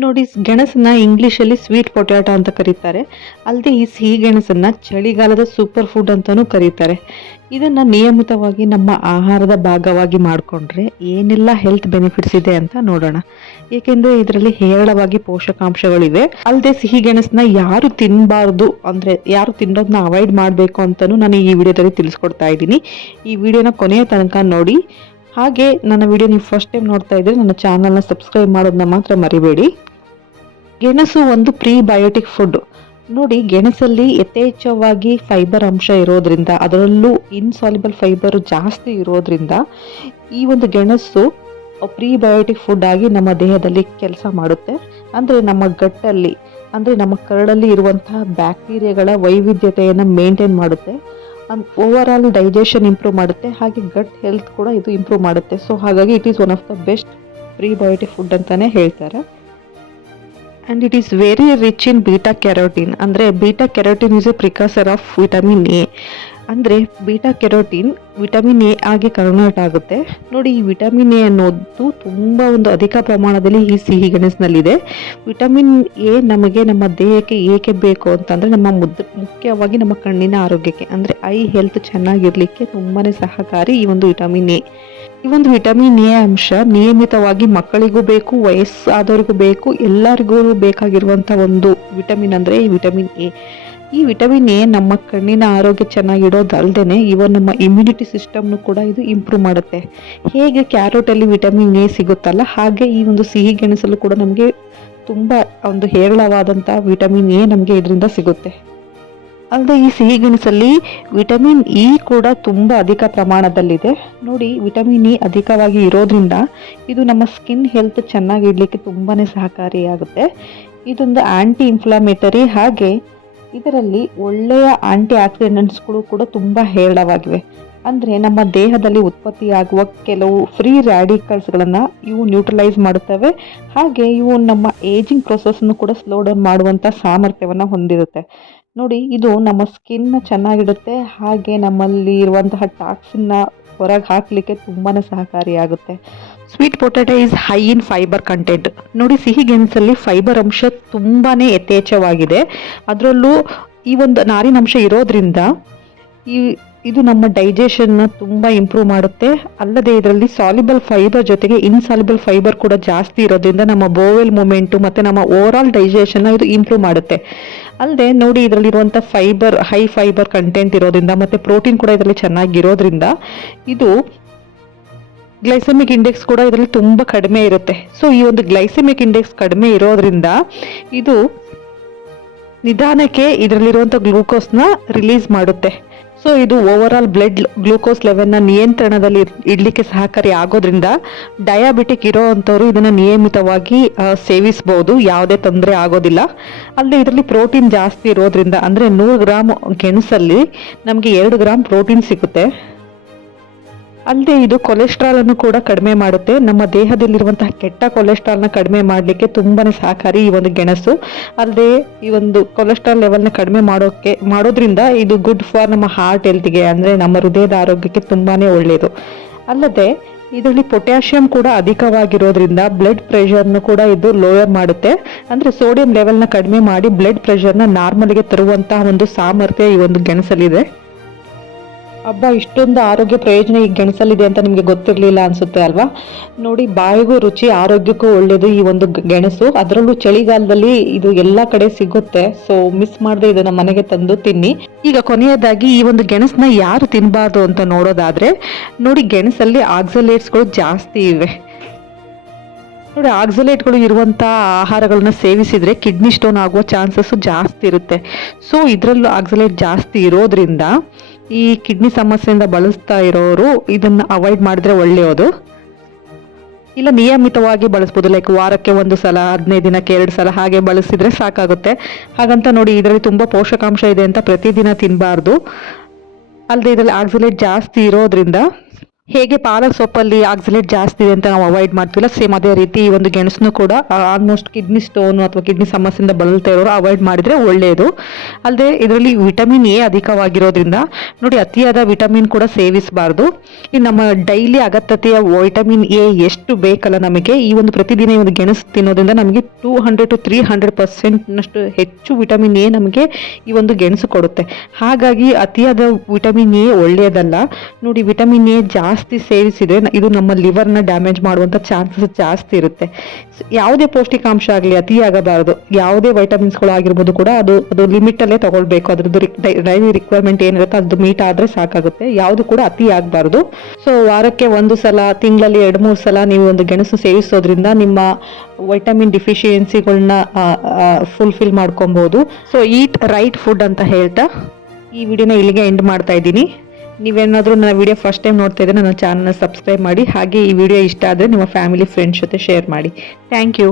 ನೋಡಿ, ಗೆಣಸನ್ನ ಇಂಗ್ಲಿಷಲ್ಲಿ ಸ್ವೀಟ್ ಪೊಟ್ಯಾಟೊ ಅಂತ ಕರೀತಾರೆ. ಅಲ್ಲದೆ ಈ ಸಿಹಿ ಗೆಣಸನ್ನ ಚಳಿಗಾಲದ ಸೂಪರ್ ಫುಡ್ ಅಂತಾನೂ ಕರೀತಾರೆ. ಇದನ್ನ ನಿಯಮಿತವಾಗಿ ನಮ್ಮ ಆಹಾರದ ಭಾಗವಾಗಿ ಮಾಡಿಕೊಂಡ್ರೆ ಏನೆಲ್ಲ ಹೆಲ್ತ್ ಬೆನಿಫಿಟ್ಸ್ ಇದೆ ಅಂತ ನೋಡೋಣ. ಏಕೆಂದ್ರೆ ಇದರಲ್ಲಿ ಹೇರಳವಾಗಿ ಪೋಷಕಾಂಶಗಳಿವೆ. ಅಲ್ಲದೆ ಸಿಹಿ ಗೆಣಸನ್ನ ಯಾರು ತಿನ್ನಬಾರ್ದು, ಅಂದ್ರೆ ಯಾರು ತಿನ್ನೋದನ್ನ ಅವಾಯ್ಡ್ ಮಾಡಬೇಕು ಅಂತಾನೂ ನಾನು ಈ ವಿಡಿಯೋದಲ್ಲಿ ತಿಳಿಸ್ಕೊಡ್ತಾ ಇದ್ದೀನಿ. ಈ ವಿಡಿಯೋನ ಕೊನೆಯ ತನಕ ನೋಡಿ. ಹಾಗೆ ನನ್ನ ವಿಡಿಯೋ ನೀವು ಫಸ್ಟ್ ಟೈಮ್ ನೋಡ್ತಾ ಇದ್ರೆ ನನ್ನ ಚಾನಲ್ನ ಸಬ್ಸ್ಕ್ರೈಬ್ ಮಾಡೋದನ್ನ ಮಾತ್ರ ಮರಿಬೇಡಿ. ಗೆಣಸು ಒಂದು ಪ್ರೀಬಯೋಟಿಕ್ ಫುಡ್. ನೋಡಿ, ಗೆಣಸಲ್ಲಿ ಯಥೇಚ್ಛವಾಗಿ ಫೈಬರ್ ಅಂಶ ಇರೋದ್ರಿಂದ, ಅದರಲ್ಲೂ ಇನ್ಸಾಲ್ಯುಬಲ್ ಫೈಬರ್ ಜಾಸ್ತಿ ಇರೋದ್ರಿಂದ ಈ ಒಂದು ಗೆಣಸು ಪ್ರೀಬಯೋಟಿಕ್ ಫುಡ್ ಆಗಿ ನಮ್ಮ ದೇಹದಲ್ಲಿ ಕೆಲಸ ಮಾಡುತ್ತೆ. ಅಂದರೆ ನಮ್ಮ ಗಟ್ಟಲ್ಲಿ, ಅಂದರೆ ನಮ್ಮ ಕರಳಲ್ಲಿ ಇರುವಂತಹ ಬ್ಯಾಕ್ಟೀರಿಯಾಗಳ ವೈವಿಧ್ಯತೆಯನ್ನು ಮೇಂಟೈನ್ ಮಾಡುತ್ತೆ. ಓವರ್ ಆಲ್ ಡೈಜೆಷನ್ ಇಂಪ್ರೂವ್ ಮಾಡುತ್ತೆ. ಹಾಗೆ ಗಟ್ ಹೆಲ್ತ್ ಕೂಡ ಇದು ಇಂಪ್ರೂವ್ ಮಾಡುತ್ತೆ. ಸೊ ಹಾಗಾಗಿ it is one of the best prebiotic food ಅಂತಾನೆ ಹೇಳ್ತಾರೆ. And it is very rich in beta carotene. ಅಂದರೆ beta carotene is a precursor of vitamin A. ಅಂದರೆ ಬೀಟಾ ಕ್ಯಾರೋಟಿನ್ ವಿಟಮಿನ್ ಎ ಆಗಿ convert ಆಗುತ್ತೆ. ನೋಡಿ, ಈ ವಿಟಮಿನ್ ಎ ಅನ್ನೋದು ತುಂಬ ಒಂದು ಅಧಿಕ ಪ್ರಮಾಣದಲ್ಲಿ ಈ ಸಿಹಿ ಗೆಣಸಿನಲ್ಲಿದೆ. ವಿಟಮಿನ್ ಎ ನಮಗೆ ನಮ್ಮ ದೇಹಕ್ಕೆ ಏಕೆ ಬೇಕು ಅಂತಂದರೆ ಮುಖ್ಯವಾಗಿ ನಮ್ಮ ಕಣ್ಣಿನ ಆರೋಗ್ಯಕ್ಕೆ, ಅಂದರೆ ಐ ಹೆಲ್ತ್ ಚೆನ್ನಾಗಿರಲಿಕ್ಕೆ ತುಂಬಾ ಸಹಕಾರಿ ಈ ಒಂದು ವಿಟಮಿನ್ ಎ. ಈ ಒಂದು ವಿಟಮಿನ್ ಎ ಅಂಶ ನಿಯಮಿತವಾಗಿ ಮಕ್ಕಳಿಗೂ ಬೇಕು, ವಯಸ್ಸಾದವರಿಗೂ ಬೇಕು, ಎಲ್ಲರಿಗೂ ಬೇಕಾಗಿರುವಂಥ ಒಂದು ವಿಟಮಿನ್ ಅಂದರೆ ಈ ವಿಟಮಿನ್ ಎ. ಈ ವಿಟಮಿನ್ ಎ ನಮ್ಮ ಕಣ್ಣಿನ ಆರೋಗ್ಯ ಚೆನ್ನಾಗಿಡೋದಲ್ದೇ ಇವನ್ ನಮ್ಮ ಇಮ್ಯುನಿಟಿ ಸಿಸ್ಟಮ್ನು ಕೂಡ ಇದು ಇಂಪ್ರೂವ್ ಮಾಡುತ್ತೆ. ಹೇಗೆ ಕ್ಯಾರೆಟಲ್ಲಿ ವಿಟಮಿನ್ ಎ ಸಿಗುತ್ತಲ್ಲ, ಹಾಗೆ ಈ ಒಂದು ಸಿಹಿ ಗೆಣಸಲ್ಲೂ ಕೂಡ ನಮಗೆ ತುಂಬ ಒಂದು ಹೇರಳವಾದಂಥ ವಿಟಮಿನ್ ಎ ನಮಗೆ ಇದರಿಂದ ಸಿಗುತ್ತೆ. ಅಲ್ಲದೆ ಈ ಸಿಹಿ ಗೆಣಸಲ್ಲಿ ವಿಟಮಿನ್ ಇ ಕೂಡ ತುಂಬ ಅಧಿಕ ಪ್ರಮಾಣದಲ್ಲಿದೆ. ನೋಡಿ, ವಿಟಮಿನ್ ಇ ಅಧಿಕವಾಗಿ ಇರೋದ್ರಿಂದ ಇದು ನಮ್ಮ ಸ್ಕಿನ್ ಹೆಲ್ತ್ ಚೆನ್ನಾಗಿಡ್ಲಿಕ್ಕೆ ತುಂಬಾ ಸಹಕಾರಿಯಾಗುತ್ತೆ. ಇದೊಂದು ಆ್ಯಂಟಿ ಇನ್ಫ್ಲಮೇಟರಿ, ಹಾಗೆ ಇದರಲ್ಲಿ ಒಳ್ಳೆಯ ಆ್ಯಂಟಿ ಆಕ್ಸಿಡೆಂಟ್ಸ್ಗಳು ಕೂಡ ತುಂಬ ಹೇರಳವಾಗಿವೆ. ಅಂದರೆ ನಮ್ಮ ದೇಹದಲ್ಲಿ ಉತ್ಪತ್ತಿಯಾಗುವ ಕೆಲವು ಫ್ರೀ ರ್ಯಾಡಿಕಲ್ಸ್ಗಳನ್ನು ಇವು ನ್ಯೂಟ್ರಲೈಸ್ ಮಾಡುತ್ತವೆ. ಹಾಗೆ ಇವು ನಮ್ಮ ಏಜಿಂಗ್ ಪ್ರೊಸೆಸ್ನು ಕೂಡ ಸ್ಲೋ ಡೌನ್ ಮಾಡುವಂಥ ಸಾಮರ್ಥ್ಯವನ್ನು ಹೊಂದಿರುತ್ತೆ. ನೋಡಿ, ಇದು ನಮ್ಮ ಸ್ಕಿನ್ನ ಚೆನ್ನಾಗಿಡುತ್ತೆ. ಹಾಗೆ ನಮ್ಮಲ್ಲಿ ಇರುವಂತಹ ಟಾಕ್ಸಿನ್ನ ಹೊರಗೆ ಹಾಕಲಿಕ್ಕೆ ತುಂಬಾ ಸಹಕಾರಿಯಾಗುತ್ತೆ. Sweet potato is high in fibre content. ನೋಡಿ, ಸಿಹಿ ಗೆಣಸಲ್ಲಿ ಫೈಬರ್ ಅಂಶ ತುಂಬಾ ಯಥೇಚ್ಛವಾಗಿದೆ. ಅದರಲ್ಲೂ ಈ ಒಂದು ನಾರಿನಂಶ ಇರೋದ್ರಿಂದ ಇದು ನಮ್ಮ ಡೈಜೆಷನ್ನ ತುಂಬ ಇಂಪ್ರೂವ್ ಮಾಡುತ್ತೆ. ಅಲ್ಲದೆ ಇದರಲ್ಲಿ ಸಾಲ್ಯುಬಲ್ ಫೈಬರ್ ಜೊತೆಗೆ ಇನ್ಸಾಲ್ಯುಬಲ್ ಫೈಬರ್ ಕೂಡ ಜಾಸ್ತಿ ಇರೋದ್ರಿಂದ ನಮ್ಮ ಬೋವೆಲ್ ಮೂಮೆಂಟು ಮತ್ತು ನಮ್ಮ ಓವರ್ ಆಲ್ ಡೈಜೆಷನ್ನ ಇದು ಇಂಪ್ರೂವ್ ಮಾಡುತ್ತೆ. ಅಲ್ಲದೆ ನೋಡಿ, ಇದರಲ್ಲಿರುವಂಥ ಫೈಬರ್ ಹೈ ಫೈಬರ್ ಕಂಟೆಂಟ್ ಇರೋದ್ರಿಂದ ಮತ್ತು ಪ್ರೋಟೀನ್ ಕೂಡ ಇದರಲ್ಲಿ ಚೆನ್ನಾಗಿರೋದ್ರಿಂದ ಇದು ಗ್ಲೈಸೆಮಿಕ್ ಇಂಡೆಕ್ಸ್ ಕೂಡ ಇದರಲ್ಲಿ ತುಂಬ ಕಡಿಮೆ ಇರುತ್ತೆ. ಸೊ ಈ ಒಂದು ಗ್ಲೈಸೆಮಿಕ್ ಇಂಡೆಕ್ಸ್ ಕಡಿಮೆ ಇರೋದ್ರಿಂದ ಇದು ನಿಧಾನಕ್ಕೆ ಇದರಲ್ಲಿರುವಂಥ ಗ್ಲೂಕೋಸ್ನ ರಿಲೀಸ್ ಮಾಡುತ್ತೆ. ಸೊ ಇದು ಓವರ್ ಆಲ್ ಬ್ಲಡ್ ಗ್ಲೂಕೋಸ್ ಲೆವೆಲ್ನ ನಿಯಂತ್ರಣದಲ್ಲಿ ಇಡಲಿಕ್ಕೆ ಸಹಕಾರಿ ಆಗೋದ್ರಿಂದ ಡಯಾಬಿಟಿಕ್ ಇರೋ ಅಂಥವ್ರು ಇದನ್ನು ನಿಯಮಿತವಾಗಿ ಸೇವಿಸ್ಬೋದು, ಯಾವುದೇ ತೊಂದರೆ ಆಗೋದಿಲ್ಲ. ಅಲ್ಲದೆ ಇದರಲ್ಲಿ ಪ್ರೋಟೀನ್ ಜಾಸ್ತಿ ಇರೋದ್ರಿಂದ, ಅಂದರೆ 100 ಗ್ರಾಮ್ ಗೆಣಸಲ್ಲಿ ನಮಗೆ 2 ಗ್ರಾಮ್ ಪ್ರೋಟೀನ್ ಸಿಗುತ್ತೆ. ಅಲ್ಲದೆ ಇದು ಕೊಲೆಸ್ಟ್ರಾಲ್ ಅನ್ನು ಕೂಡ ಕಡಿಮೆ ಮಾಡುತ್ತೆ. ನಮ್ಮ ದೇಹದಲ್ಲಿರುವಂತಹ ಕೆಟ್ಟ ಕೊಲೆಸ್ಟ್ರಾಲ್ನ ಕಡಿಮೆ ಮಾಡಲಿಕ್ಕೆ ತುಂಬಾ ಸಹಕಾರಿ ಈ ಒಂದು ಗೆಣಸು. ಅಲ್ಲದೆ ಈ ಒಂದು ಕೊಲೆಸ್ಟ್ರಾಲ್ ಲೆವೆಲ್ನ ಕಡಿಮೆ ಮಾಡೋದ್ರಿಂದ ಇದು ಗುಡ್ ಫಾರ್ ನಮ್ಮ ಹಾರ್ಟ್ ಹೆಲ್ತ್ಗೆ, ಅಂದರೆ ನಮ್ಮ ಹೃದಯದ ಆರೋಗ್ಯಕ್ಕೆ ತುಂಬಾ ಒಳ್ಳೆಯದು. ಅಲ್ಲದೆ ಇದರಲ್ಲಿ ಪೊಟ್ಯಾಷಿಯಂ ಕೂಡ ಅಧಿಕವಾಗಿರೋದ್ರಿಂದ ಬ್ಲಡ್ ಪ್ರೆಷರ್ನು ಕೂಡ ಇದು ಲೋಯರ್ ಮಾಡುತ್ತೆ. ಅಂದರೆ ಸೋಡಿಯಂ ಲೆವೆಲ್ನ ಕಡಿಮೆ ಮಾಡಿ ಬ್ಲಡ್ ಪ್ರೆಷರ್ನ ನಾರ್ಮಲ್ಗೆ ತರುವಂತಹ ಒಂದು ಸಾಮರ್ಥ್ಯ ಈ ಒಂದು ಗೆಣಸಲ್ಲಿದೆ. ಇಷ್ಟೊಂದು ಆರೋಗ್ಯ ಪ್ರಯೋಜನ ಈ ಗೆಣಸಲ್ಲಿದೆ ಅಂತ ನಿಮಗೆ ಗೊತ್ತಿರಲಿಲ್ಲ ಅನ್ಸುತ್ತೆ ಅಲ್ವಾ? ನೋಡಿ, ಬಾಯಿಗೂ ರುಚಿ, ಆರೋಗ್ಯಕ್ಕೂ ಒಳ್ಳೆಯದು ಈ ಒಂದು ಗೆಣಸು. ಅದರಲ್ಲೂ ಚಳಿಗಾಲದಲ್ಲಿ ಇದು ಎಲ್ಲ ಕಡೆ ಸಿಗುತ್ತೆ. ಸೊ ಮಿಸ್ ಮಾಡದೆ ಇದನ್ನ ಮನೆಗೆ ತಂದು ತಿನ್ನಿ. ಈಗ ಕೊನೆಯದಾಗಿ ಈ ಒಂದು ಗೆಣಸನ್ನ ಯಾರು ತಿನ್ನಬಾರ್ದು ಅಂತ ನೋಡೋದಾದ್ರೆ, ನೋಡಿ, ಗೆಣಸಲ್ಲಿ ಆಕ್ಸಲೇಟ್ಸ್ಗಳು ಜಾಸ್ತಿ ಇವೆ. ನೋಡಿ, ಆಕ್ಸಲೇಟ್ಗಳು ಇರುವಂಥ ಆಹಾರಗಳನ್ನ ಸೇವಿಸಿದರೆ ಕಿಡ್ನಿ ಸ್ಟೋನ್ ಆಗುವ ಚಾನ್ಸಸ್ಸು ಜಾಸ್ತಿ ಇರುತ್ತೆ. ಸೊ ಇದರಲ್ಲೂ ಆಕ್ಸಲೇಟ್ ಜಾಸ್ತಿ ಇರೋದ್ರಿಂದ ಈ ಕಿಡ್ನಿ ಸಮಸ್ಯೆಯಿಂದ ಬಳಸ್ತಾ ಇರೋರು ಇದನ್ನು ಅವಾಯ್ಡ್ ಮಾಡಿದ್ರೆ ಒಳ್ಳೆಯದು. ಇಲ್ಲ ನಿಯಮಿತವಾಗಿ ಬಳಸ್ಬೋದು, ಲೈಕ್ ವಾರಕ್ಕೆ 1 ಸಲ, 15 ದಿನಕ್ಕೆ 2 ಸಲ ಹಾಗೆ ಬಳಸಿದರೆ ಸಾಕಾಗುತ್ತೆ. ಹಾಗಂತ ನೋಡಿ, ಇದರಲ್ಲಿ ತುಂಬ ಪೋಷಕಾಂಶ ಇದೆ ಅಂತ ಪ್ರತಿದಿನ ತಿನ್ನಬಾರ್ದು. ಅಲ್ಲದೆ ಇದರಲ್ಲಿ ಆಕ್ಸಲೇಟ್ ಜಾಸ್ತಿ ಇರೋದ್ರಿಂದ ಹೇಗೆ ಪಾಲಕ್ ಸೊಪ್ಪಲ್ಲಿ ಆಕ್ಸಿಲೇಟ್ ಜಾಸ್ತಿ ಇದೆ ಅಂತ ನಾವು ಅವಾಯ್ಡ್ ಮಾಡ್ತೀವಲ್ಲ, ಸೇಮ್ ಅದೇ ರೀತಿ ಈ ಒಂದು ಗೆಣಸನ್ನು ಕೂಡ ಆಲ್ಮೋಸ್ಟ್ ಕಿಡ್ನಿ ಸ್ಟೋನ್ ಅಥವಾ ಕಿಡ್ನಿ ಸಮಸ್ಯೆಯಿಂದ ಬಳಲ್ತಾ ಇರೋರು ಅವಾಯ್ಡ್ ಮಾಡಿದರೆ ಒಳ್ಳೆಯದು. ಅಲ್ಲದೆ ಇದರಲ್ಲಿ ವಿಟಮಿನ್ ಎ ಅಧಿಕವಾಗಿರೋದ್ರಿಂದ ನೋಡಿ, ಅತಿಯಾದ ವಿಟಮಿನ್ ಕೂಡ ಸೇವಿಸಬಾರ್ದು. ಈ ನಮ್ಮ ಡೈಲಿ ಅಗತ್ಯತೆಯ ವಿಟಮಿನ್ ಎ ಎಷ್ಟು ಬೇಕಲ್ಲ ನಮಗೆ, ಈ ಒಂದು ಪ್ರತಿದಿನ ಈ ಒಂದು ಗೆಣಸು ತಿನ್ನೋದ್ರಿಂದ ನಮಗೆ 200 to 300% ಹೆಚ್ಚು ವಿಟಮಿನ್ ಎ ನಮಗೆ ಈ ಒಂದು ಗೆಣಸು ಕೊಡುತ್ತೆ. ಹಾಗಾಗಿ ಅತಿಯಾದ ವಿಟಮಿನ್ ಎ ಒಳ್ಳೆಯದಲ್ಲ. ನೋಡಿ, ವಿಟಮಿನ್ ಎ ಜಾಸ್ತಿ ಸೇವಿಸಿದ್ರೆ ಇದು ನಮ್ಮ ಲಿವರ್ನ ಡ್ಯಾಮೇಜ್ ಮಾಡುವಂಥ ಚಾನ್ಸಸ್ ಜಾಸ್ತಿ ಇರುತ್ತೆ. ಯಾವುದೇ ಪೌಷ್ಟಿಕಾಂಶ ಆಗಲಿ ಅತಿ ಆಗಬಾರದು. ಯಾವುದೇ ವೈಟಮಿನ್ಸ್ಗಳು ಆಗಿರ್ಬೋದು ಕೂಡ ಅದು ಲಿಮಿಟಲ್ಲೇ ತಗೊಳ್ಬೇಕು. ಅದ್ರದ್ದು ಡೈಲಿ ರಿಕ್ವೈರ್ಮೆಂಟ್ ಏನಿರುತ್ತೆ ಅದು ಮೀಟ್ ಆದರೆ ಸಾಕಾಗುತ್ತೆ. ಯಾವುದು ಕೂಡ ಅತಿ ಆಗಬಾರ್ದು. ಸೊ ವಾರಕ್ಕೆ 1 ಸಲ, ತಿಂಗಳಲ್ಲಿ 2-3 ಸಲ ನೀವು ಒಂದು ಗೆಣಸು ಸೇವಿಸೋದ್ರಿಂದ ನಿಮ್ಮ ವೈಟಮಿನ್ ಡಿಫಿಷಿಯನ್ಸಿಗಳನ್ನ ಫುಲ್ಫಿಲ್ ಮಾಡ್ಕೊಬೋದು. ಸೊ ಈಟ್ ರೈಟ್ ಫುಡ್ ಅಂತ ಹೇಳ್ತಾ ಈ ವಿಡಿಯೋನ ಇಲ್ಲಿಗೆ ಎಂಡ್ ಮಾಡ್ತಾ ಇದ್ದೀನಿ. ನೀವೇನಾದರೂ ನನ್ನ ವಿಡಿಯೋ ಫಸ್ಟ್ ಟೈಮ್ ನೋಡ್ತಾ ಇದ್ದರೆ ನನ್ನ ಚಾನಲ್ನ ಸಬ್ಸ್ಕ್ರೈಬ್ ಮಾಡಿ. ಹಾಗೆ ಈ ವಿಡಿಯೋ ಇಷ್ಟ ಆದರೆ ನಿಮ್ಮ ಫ್ಯಾಮಿಲಿ ಫ್ರೆಂಡ್ಸ್ ಜೊತೆ ಶೇರ್ ಮಾಡಿ. Thank you.